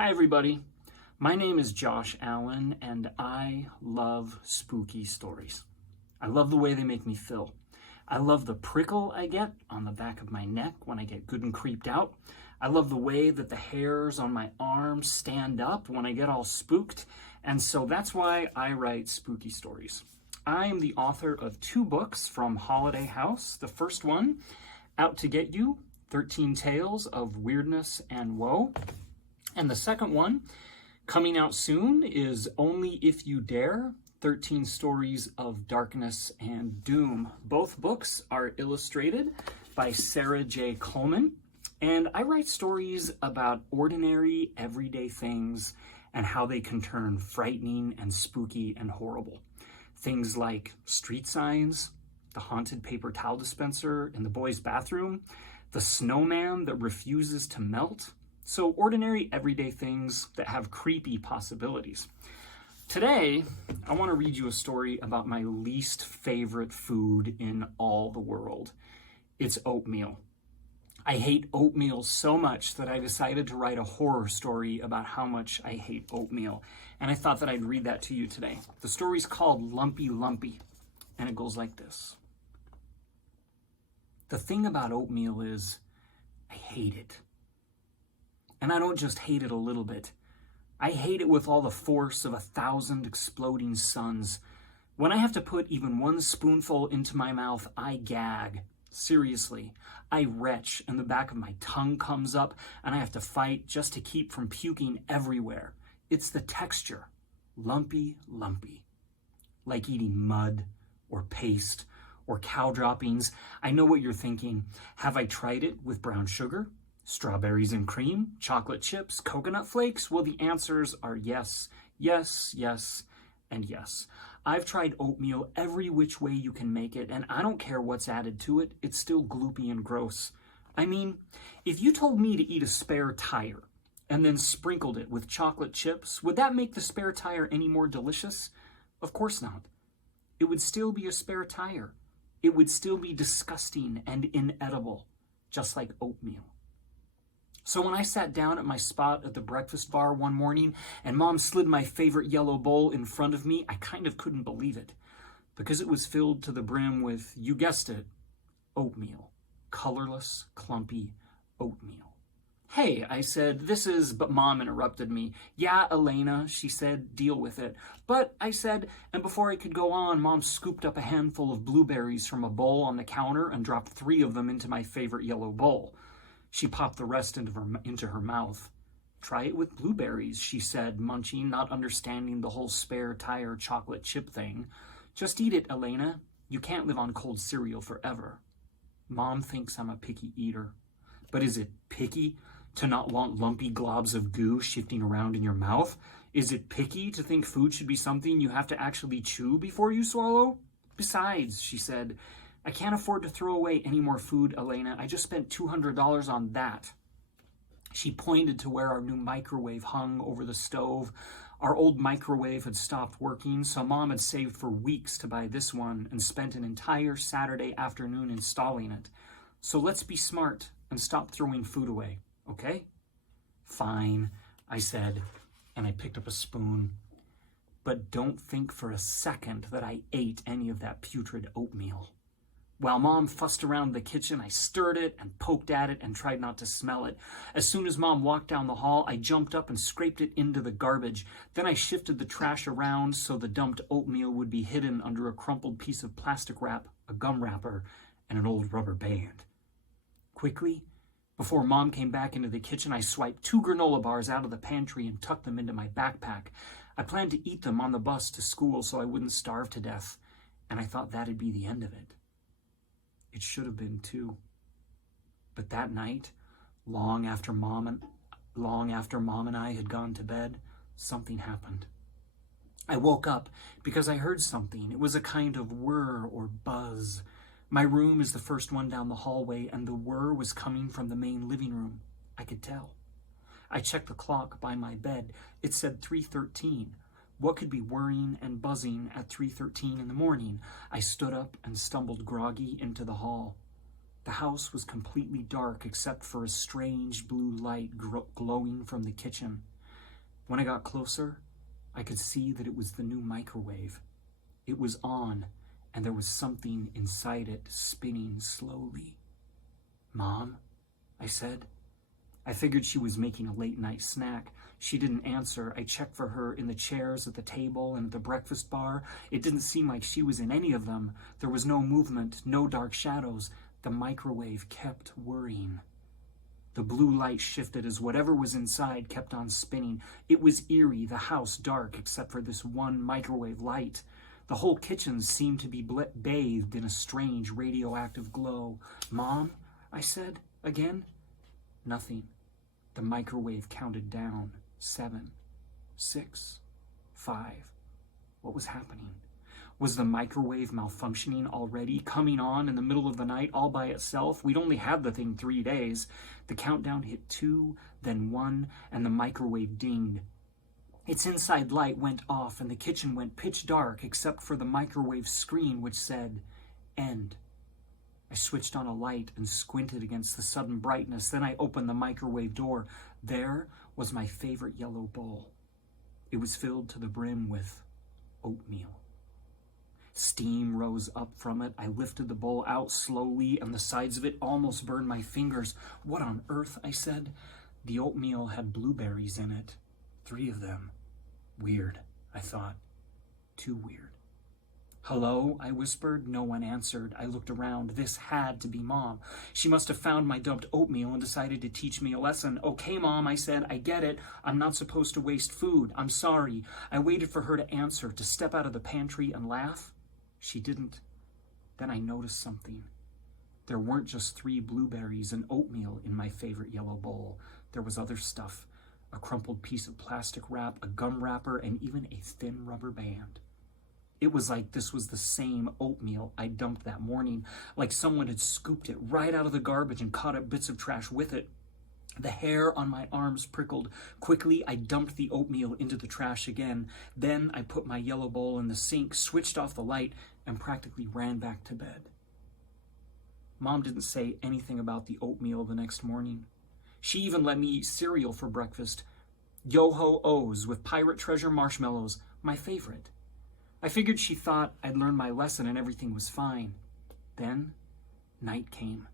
Hi everybody, my name is Josh Allen and I love spooky stories. I love the way they make me feel. I love the prickle I get on the back of my neck when I get good and creeped out. I love the way that the hairs on my arms stand up when I get all spooked, and so that's why I write spooky stories. I am the author of 2 books from Holiday House. The first one, Out to Get You, 13 Tales of Weirdness and Woe. And the second one, coming out soon, is Only If You Dare, 13 Stories of Darkness and Doom. Both books are illustrated by Sarah J. Coleman, and I write stories about ordinary, everyday things and how they can turn frightening and spooky and horrible. Things like street signs, the haunted paper towel dispenser in the boys' bathroom, the snowman that refuses to melt. So ordinary, everyday things that have creepy possibilities. Today, I want to read you a story about my least favorite food in all the world. It's oatmeal. I hate oatmeal so much that I decided to write a horror story about how much I hate oatmeal. And I thought that I'd read that to you today. The story's called Lumpy Lumpy, and it goes like this. The thing about oatmeal is, I hate it. And I don't just hate it a little bit. I hate it with all the force of 1,000 exploding suns. When I have to put even 1 spoonful into my mouth, I gag. Seriously, I retch and the back of my tongue comes up and I have to fight just to keep from puking everywhere. It's the texture. Lumpy, lumpy. Like eating mud or paste or cow droppings. I know what you're thinking. Have I tried it with brown sugar? Strawberries and cream, chocolate chips, coconut flakes? Well, the answers are yes, yes, yes, and yes. I've tried oatmeal every which way you can make it, and I don't care what's added to it, it's still gloopy and gross. I mean, if you told me to eat a spare tire and then sprinkled it with chocolate chips, would that make the spare tire any more delicious? Of course not. It would still be a spare tire. It would still be disgusting and inedible, just like oatmeal. So when I sat down at my spot at the breakfast bar one morning and Mom slid my favorite yellow bowl in front of me, I kind of couldn't believe it because it was filled to the brim with, you guessed it, oatmeal. Colorless, clumpy oatmeal. Hey, I said, but Mom interrupted me. Yeah, Elena, she said, deal with it. But, I said, and before I could go on, Mom scooped up a handful of blueberries from a bowl on the counter and dropped 3 of them into my favorite yellow bowl. She popped the rest into her mouth. Try it with blueberries, she said, munching, not understanding the whole spare tire chocolate chip thing. Just eat it, Elena. You can't live on cold cereal forever. Mom thinks I'm a picky eater. But is it picky to not want lumpy globs of goo shifting around in your mouth? Is it picky to think food should be something you have to actually chew before you swallow? Besides, she said, I can't afford to throw away any more food, Elena. I just spent $200 on that. She pointed to where our new microwave hung over the stove. Our old microwave had stopped working, so Mom had saved for weeks to buy this one and spent an entire Saturday afternoon installing it. So let's be smart and stop throwing food away, okay? Fine, I said, and I picked up a spoon. But don't think for a second that I ate any of that putrid oatmeal. While Mom fussed around the kitchen, I stirred it and poked at it and tried not to smell it. As soon as Mom walked down the hall, I jumped up and scraped it into the garbage. Then I shifted the trash around so the dumped oatmeal would be hidden under a crumpled piece of plastic wrap, a gum wrapper, and an old rubber band. Quickly, before Mom came back into the kitchen, I swiped 2 granola bars out of the pantry and tucked them into my backpack. I planned to eat them on the bus to school so I wouldn't starve to death, and I thought that'd be the end of it. It should have been too. But that night, long after Mom and I had gone to bed, something happened. I woke up because I heard something. It was a kind of whir or buzz. My room is the first one down the hallway, and the whir was coming from the main living room. I could tell. I checked the clock by my bed. It said 3:13. What could be whirring and buzzing at 3:13 in the morning? I stood up and stumbled groggy into the hall. The house was completely dark except for a strange blue light glowing from the kitchen. When I got closer, I could see that it was the new microwave. It was on, and there was something inside it spinning slowly. "Mom?" I said. I figured she was making a late-night snack. She didn't answer. I checked for her in the chairs at the table and at the breakfast bar. It didn't seem like she was in any of them. There was no movement, no dark shadows. The microwave kept whirring. The blue light shifted as whatever was inside kept on spinning. It was eerie, the house dark except for this one microwave light. The whole kitchen seemed to be bathed in a strange radioactive glow. "Mom?" I said again. Nothing. The microwave counted down. 7, 6, 5. What was happening? Was the microwave malfunctioning already, coming on in the middle of the night all by itself? We'd only had the thing 3 days. The countdown hit 2, then 1, and the microwave dinged. Its inside light went off, and the kitchen went pitch dark except for the microwave screen, which said, "End." I switched on a light and squinted against the sudden brightness. Then I opened the microwave door. There was my favorite yellow bowl. It was filled to the brim with oatmeal. Steam rose up from it. I lifted the bowl out slowly, and the sides of it almost burned my fingers. "What on earth?" I said. The oatmeal had blueberries in it. 3 of them. Weird, I thought. Too weird. "Hello?" I whispered. No one answered. I looked around. This had to be Mom. She must have found my dumped oatmeal and decided to teach me a lesson. "Okay, Mom," I said. "I get it. I'm not supposed to waste food. I'm sorry." I waited for her to answer, to step out of the pantry and laugh. She didn't. Then I noticed something. There weren't just 3 blueberries and oatmeal in my favorite yellow bowl. There was other stuff. A crumpled piece of plastic wrap, a gum wrapper, and even a thin rubber band. It was like this was the same oatmeal I dumped that morning, like someone had scooped it right out of the garbage and caught up bits of trash with it. The hair on my arms prickled. Quickly, I dumped the oatmeal into the trash again. Then I put my yellow bowl in the sink, switched off the light, and practically ran back to bed. Mom didn't say anything about the oatmeal the next morning. She even let me eat cereal for breakfast. Yo-ho-O's with pirate treasure marshmallows, my favorite. I figured she thought I'd learned my lesson and everything was fine. Then, night came.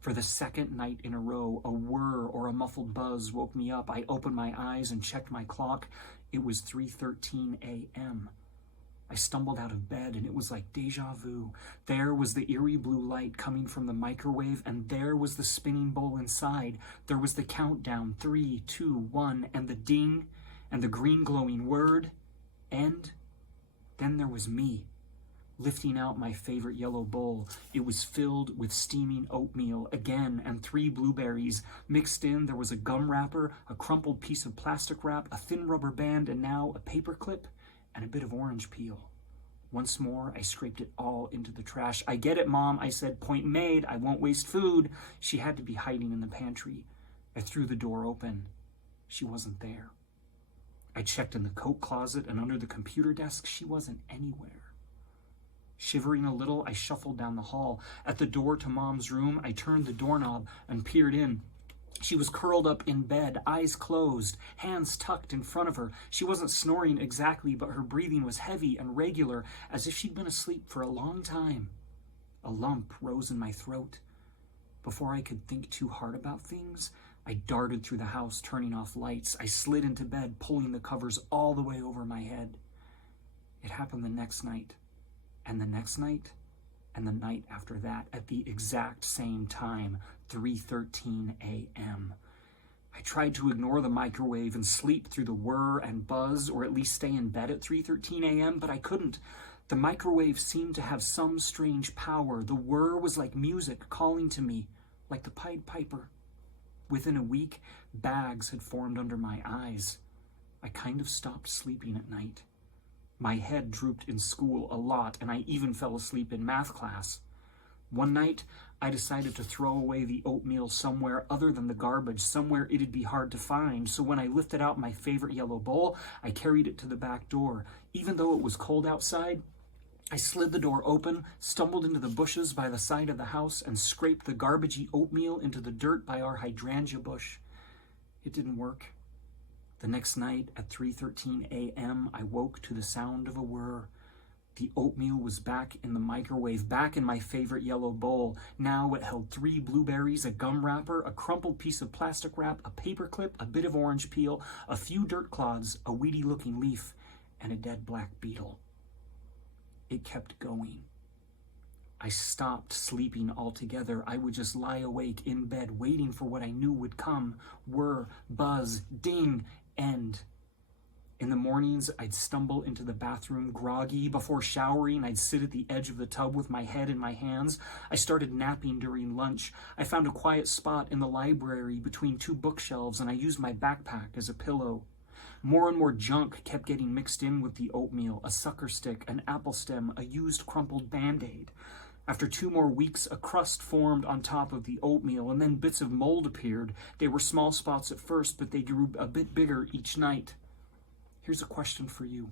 For the second night in a row, a whir or a muffled buzz woke me up. I opened my eyes and checked my clock. It was 3:13 a.m. I stumbled out of bed, and it was like deja vu. There was the eerie blue light coming from the microwave, and there was the spinning bowl inside. There was the countdown, 3, 2, 1, and the ding, and the green glowing word, "End." Then there was me, lifting out my favorite yellow bowl. It was filled with steaming oatmeal again, and 3 blueberries. Mixed in, there was a gum wrapper, a crumpled piece of plastic wrap, a thin rubber band, and now a paper clip and a bit of orange peel. Once more, I scraped it all into the trash. "I get it, Mom," I said. "Point made. I won't waste food." She had to be hiding in the pantry. I threw the door open. She wasn't there. I checked in the coat closet and under the computer desk. She wasn't anywhere. Shivering a little, I shuffled down the hall. At the door to Mom's room, I turned the doorknob and peered in. She was curled up in bed, eyes closed, hands tucked in front of her. She wasn't snoring exactly, but her breathing was heavy and regular, as if she'd been asleep for a long time. A lump rose in my throat. Before I could think too hard about things, I darted through the house, turning off lights. I slid into bed, pulling the covers all the way over my head. It happened the next night, and the next night, and the night after that, at the exact same time, 3:13 a.m. I tried to ignore the microwave and sleep through the whir and buzz, or at least stay in bed at 3:13 a.m., but I couldn't. The microwave seemed to have some strange power. The whir was like music calling to me, like the Pied Piper. Within a week, bags had formed under my eyes. I kind of stopped sleeping at night. My head drooped in school a lot, and I even fell asleep in math class. One night, I decided to throw away the oatmeal somewhere other than the garbage, somewhere it'd be hard to find. So when I lifted out my favorite yellow bowl, I carried it to the back door. Even though it was cold outside, I slid the door open, stumbled into the bushes by the side of the house, and scraped the garbagey oatmeal into the dirt by our hydrangea bush. It didn't work. The next night at 3:13 a.m., I woke to the sound of a whir. The oatmeal was back in the microwave, back in my favorite yellow bowl. Now it held 3 blueberries, a gum wrapper, a crumpled piece of plastic wrap, a paper clip, a bit of orange peel, a few dirt clods, a weedy-looking leaf, and a dead black beetle. It kept going. I stopped sleeping altogether. I would just lie awake in bed, waiting for what I knew would come. Whir, buzz, ding, end. In the mornings, I'd stumble into the bathroom groggy. Before showering, I'd sit at the edge of the tub with my head in my hands. I started napping during lunch. I found a quiet spot in the library between 2 bookshelves, and I used my backpack as a pillow. More and more junk kept getting mixed in with the oatmeal: a sucker stick, an apple stem, a used crumpled Band-Aid. After 2 more weeks, a crust formed on top of the oatmeal, and then bits of mold appeared. They were small spots at first, but they grew a bit bigger each night. Here's a question for you.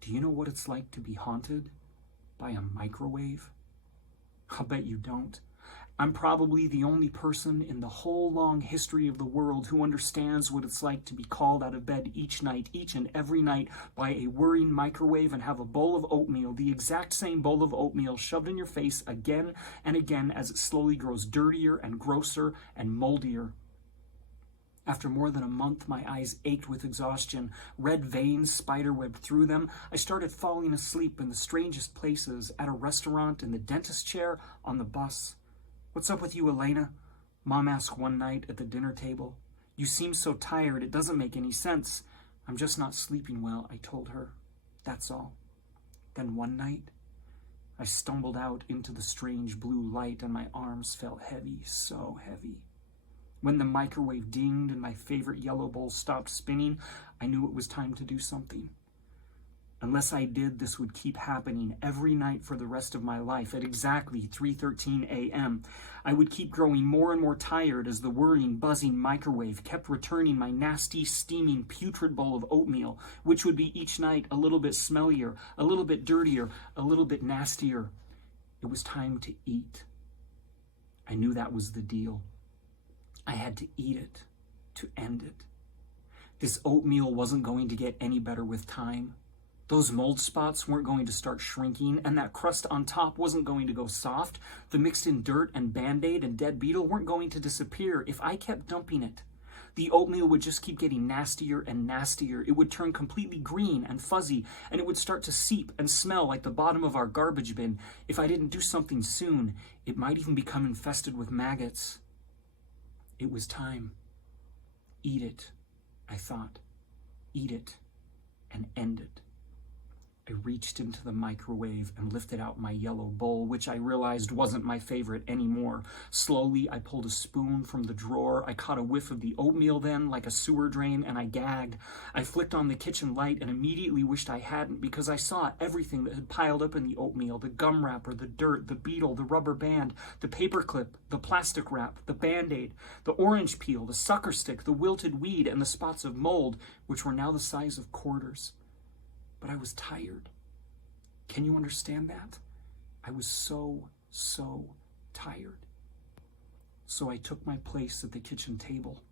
Do you know what it's like to be haunted by a microwave? I'll bet you don't. I'm probably the only person in the whole long history of the world who understands what it's like to be called out of bed each night, each and every night, by a whirring microwave and have a bowl of oatmeal, the exact same bowl of oatmeal, shoved in your face again and again as it slowly grows dirtier and grosser and moldier. After more than a month, my eyes ached with exhaustion. Red veins spiderwebbed through them. I started falling asleep in the strangest places: at a restaurant, in the dentist chair, on the bus. "What's up with you, Elena?" Mom asked one night at the dinner table. "You seem so tired, it doesn't make any sense." "I'm just not sleeping well," I told her. That's all. Then one night, I stumbled out into the strange blue light and my arms felt heavy, so heavy. When the microwave dinged and my favorite yellow bowl stopped spinning, I knew it was time to do something. Unless I did, this would keep happening every night for the rest of my life at exactly 3:13 a.m. I would keep growing more and more tired as the whirring, buzzing microwave kept returning my nasty, steaming, putrid bowl of oatmeal, which would be each night a little bit smellier, a little bit dirtier, a little bit nastier. It was time to eat. I knew that was the deal. I had to eat it, to end it. This oatmeal wasn't going to get any better with time. Those mold spots weren't going to start shrinking, and that crust on top wasn't going to go soft. The mixed-in dirt and Band-Aid and dead beetle weren't going to disappear if I kept dumping it. The oatmeal would just keep getting nastier and nastier. It would turn completely green and fuzzy, and it would start to seep and smell like the bottom of our garbage bin. If I didn't do something soon, it might even become infested with maggots. It was time. Eat it, I thought. Eat it and end it. I reached into the microwave and lifted out my yellow bowl, which I realized wasn't my favorite anymore. Slowly, I pulled a spoon from the drawer. I caught a whiff of the oatmeal then, like a sewer drain, and I gagged. I flicked on the kitchen light and immediately wished I hadn't, because I saw everything that had piled up in the oatmeal: the gum wrapper, the dirt, the beetle, the rubber band, the paper clip, the plastic wrap, the Band-Aid, the orange peel, the sucker stick, the wilted weed, and the spots of mold, which were now the size of quarters. But I was tired. Can you understand that? I was so tired. So I took my place at the kitchen table.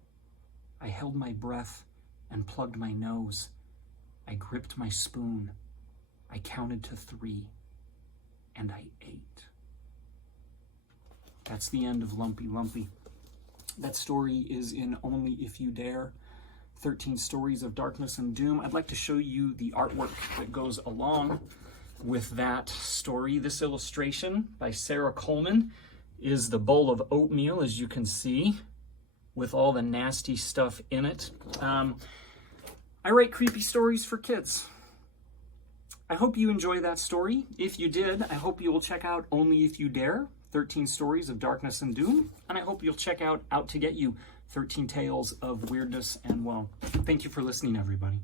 I held my breath and plugged my nose. I gripped my spoon. I counted to 3, and I ate. That's the end of Lumpy Lumpy. That story is in Only If You Dare. 13 Stories of Darkness and Doom. I'd like to show you the artwork that goes along with that story. This illustration by Sarah Coleman is the bowl of oatmeal, as you can see, with all the nasty stuff in it. I write creepy stories for kids. I hope you enjoy that story. If you did, I hope you will check out Only If You Dare, 13 Stories of Darkness and Doom, and I hope you'll check out Out to Get You, 13 Tales of Weirdness and Woe. Thank you for listening, everybody.